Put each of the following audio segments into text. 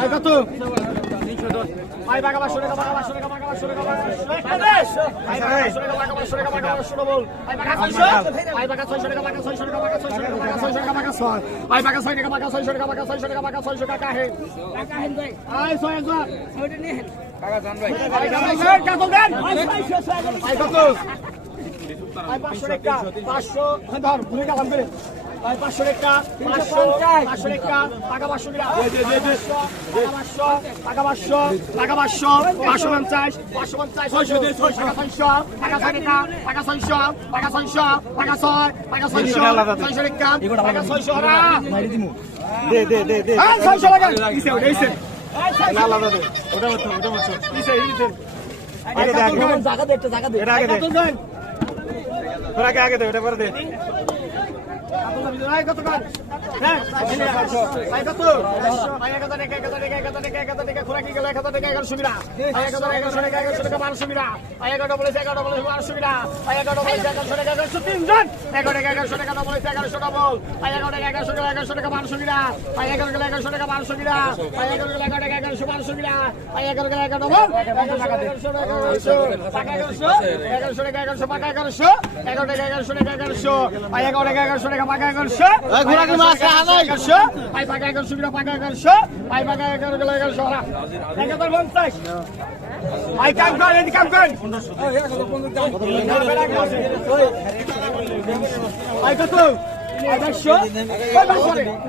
I কত I বাগা 500 টাকা বাগা 500 টাকা বাগা 500 টাকা বাগা 500 টাকা বাগা 500 টাকা বাগা 500 বল আই বাগা 600 আই বাগা 600 টাকা বাগা 600 টাকা বাগা 600 টাকা বাগা 600 টাকা বাগা 6 আই বাগা 6 টাকা বাগা 600 টাকা বাগা 600 টাকা বাগা 600 টাকা হে টাকা হেন ভাই আই 600 ওইটা নিয়ে টাকা জান ভাই কত দেন আই কত আই 500 টাকা 500 ধর ভুলে গেলাম করে আই 500 টাকা 500 টাকা টাকা 500 টাকা টাকা 500 টাকা 500 550 550 600 টাকা 600 টাকা 600 টাকা 600 টাকা 600 টাকা 6 টাকা 600 টাকা 600 টাকা 600 দে এই 600 টাকা কিসে ওইছে না লাগা দে ওটা বলছো কিসে আগে দেখ জায়গা দে একটা জায়গা দে এটা আগে দে তোর আগে দে ওটা পরে দে আই কত কাজ হ্যাঁ আই কত আই 1000 টাকা 1000 টাকা 1000 টাকা 1000 টাকা খোলা কি গেল 1000 টাকা 1100 টাকা আই 1000 টাকা 1100 টাকা 1200 টাকা আই 11 বলে 11 বলে 1200 টাকা আই 11 বলে 1100 টাকা 103 জন 11 টাকা 1100 টাকা বলে 1100 ডবল আই 11 টাকা 1100 টাকা 1100 টাকা 1200 টাকা আই 11 টাকা 1100 টাকা 1200 টাকা আই 11 টাকা 1100 1200 টাকা আই 11 টাকা 11 ডবল 1100 টাকা 1100 টাকা 1100 টাকা 1100 টাকা 1100 11 টাকা 1100 টাকা 1100 আই 11 টাকা 1100 টাকা 1100 এই ঘোড়া কি মাছ খায় নাই 1100 আই পাকা 1100 টাকা পাকা 1100 আই পাকা 11 টাকা 1100 হরা 1050 আই কাম কর এদি কাম কর আই কত আই 500 ওই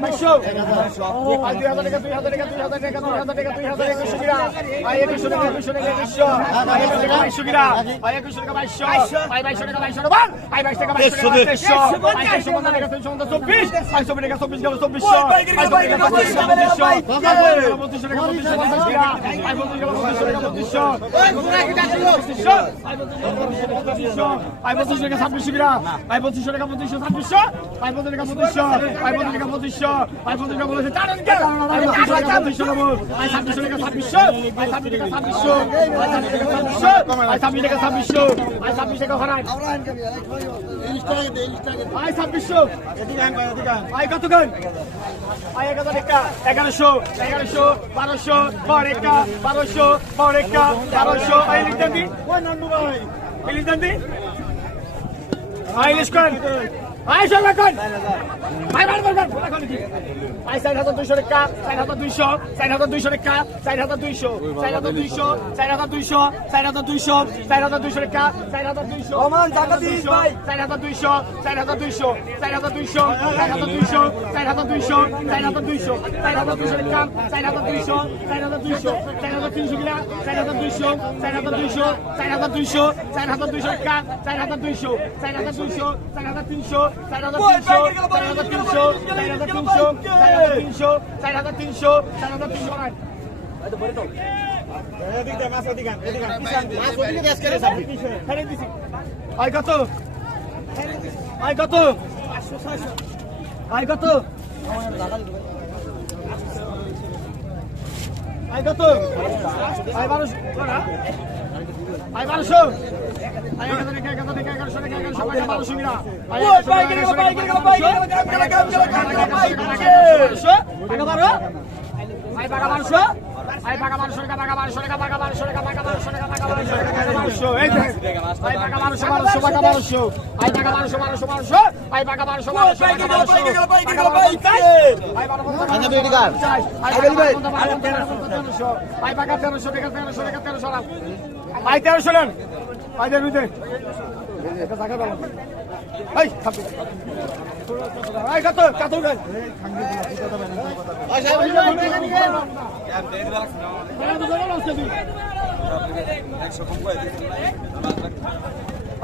500 আই 2000 টাকা 2000 টাকা 2000 টাকা 2000 টাকা 2100 টাকা আই 2100 টাকা 2100 টাকা 2100 আই 2100 টাকা 2100 টাকা 2200 আই 2200 টাকা 2200 বল আই 22 টাকা 2200 টাকা 2300 আই 350 টাকা 324 আই 24 টাকা 24 গেল 2400 আই 24 টাকা 25 টাকা 2500 আই 32 টাকা 32 টাকা 3200 ওই ঘোড়া কি ডাকলো আই 32 টাকা 2600 টাকা আই 32 টাকা 2500 2600 আই 32 টাকা 2500 আই 32 টাকা 2500 আই 32 টাকা বলেছে টাকা আই 32 টাকা 2500 বল আই 26 টাকা 2600 আই 26 টাকা 2600 আই 26 টাকা 2600 আই 26 টাকা হরাই আই 2600 এদিকে আই কত গান আই 1000 টাকা 1100 1200 পরেকা 1200 পরেকা 1200 আই লিখতেন দি ওই নন্নু ভাই লিখতেন দি আই লিস্ট করেন আই সবাই কোন আই বার কোন কি আই 4200 টাকা 4200 4200 টাকা 4200 4200 4200 4200 4200 টাকা 4200 ওমান টাকা দিস ভাই 4200 4200 4200 4200 4200 4200 4200 টাকা 4200 4200 4300 কিনা 4200 4200 4200 4200 টাকা 4200 4200 4300 আই কত আই কত আই কত আই কত আই 1200 আই 1200 আই 1100 টাকা 1100 টাকা 1100 টাকা 1200 মিরা আই 1200 আই পাকা 1200 টাকা পাকা 1200 টাকা পাকা 1200 টাকা পাকা 1200 টাকা পাকা 1200 টাকা 1200 এই দেখ আই পাকা 1200 পাকা 1200 আই পাকা 1200 আই পাকা 1200 আই 1300 টাকা 1300 টাকা 1300 আই 1300 নেন আই দেন উইতে এটা টাকা দাও এই থাপি আই কত কত দেন আই সাহেব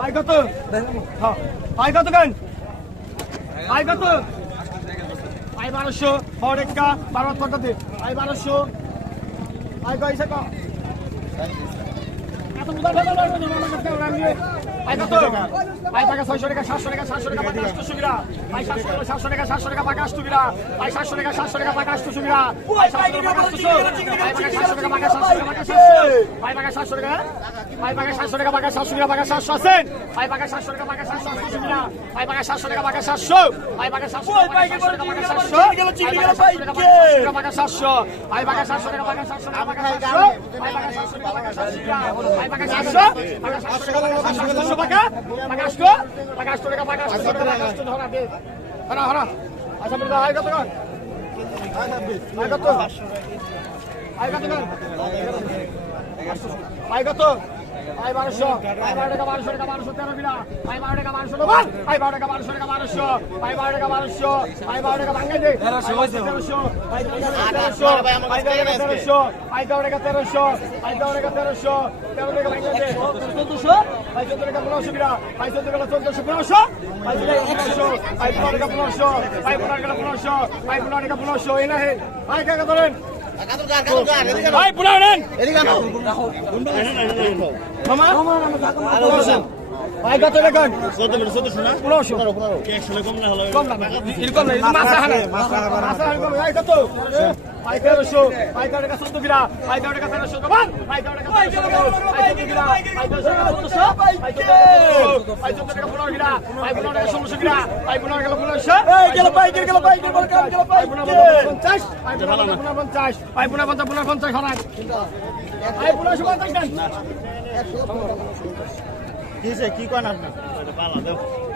আই কত হ্যাঁ আই কত গান আই কত আই 1200 পরেকা 12 কত দে আই 1200 আই কইছে কত এত মুদা ভালো লাগে না ভাই কত ভাই পাকা 600 টাকা 700 টাকা 700 টাকা পাকা 800 টাকা ভাই 700 টাকা 700 টাকা পাকা 800 টাকা ভাই 700 টাকা 700 টাকা পাকা 800 টাকা ভাই 700 টাকা পাকা 800 ভাই পাকা 700 টাকা পাকা 700 ভাই পাকা 700 টাকা ভাই পাকা 700 টাকা পাকা 700 টাকা পাকা 700 আছেন ভাই পাকা 700 টাকা পাকা 700 800 টাকা ভাই পাকা 700 টাকা পাকা 700 ভাই পাকা 700 টাকা পাকা 700 গেল চিংড়ি গেল ভাই পাকা 700 ভাই পাকা 700 টাকা পাকা 700 টাকা পাকা 700 ভাই পাকা 700 টাকা পাকা 700 ভাই পাকা 700 পাকা 700 টাকা পাকা 700 পাকা পাকা 800 পাকা 800 টাকা পাকা 800 টাকা পাকা 800 ধরা দে হরা হরা আচ্ছা বড় ভাই কত কর ভাই কত ভাই কত কর ভাই কত ভাই 1200 ভাই 12 টাকা 1200 টাকা 1213 বিনা ভাই 12 টাকা 1200 লোবান ভাই 12 টাকা 1200 টাকা 1200 ভাই 12 টাকা 1200 ভাই 12 টাকা ভাঙাই দে 1300 হইছে 1300 ভাই 1300 ভাই 1300 ভাই 1300 ভাই 1300 ভাই 1300 13 টাকা ভাঙাই দে 1400 ভাই 14 টাকা 1500 বিনা ভাই 14 টাকা 1400 1500 ভাই 1500 ভাই 15 টাকা 1500 ভাই 15 টাকা 1500 ভাই 15 টাকা 1500 এই না হে ভাই কাকা ধরেন ভাই পুরা নেন এদিকে আনো মামা ভাই কত টাকা কত বড় 1400 না 1500 কি 100 কম না হলো কম না এরকম না মাথা হানে মাথা হানে কম ভাই কত ভাই 1300 ভাই টাকা 14 বিরা ভাই টাকা 1300 কমান ভাই টাকা 1300 ভাই 14 বিরা ভাই 1300 ভাই 14 ভাই 14 টাকা 15 বিরা ভাই 15 টাকা 1600 বিরা ভাই 15 গেল 1500 এই গেল ভাই গেল ভাই গেল ভাই 50 ভাই 50 ভাই 50 হরান ভাই 50 দেন কি করেন আপনি?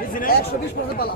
120 পালা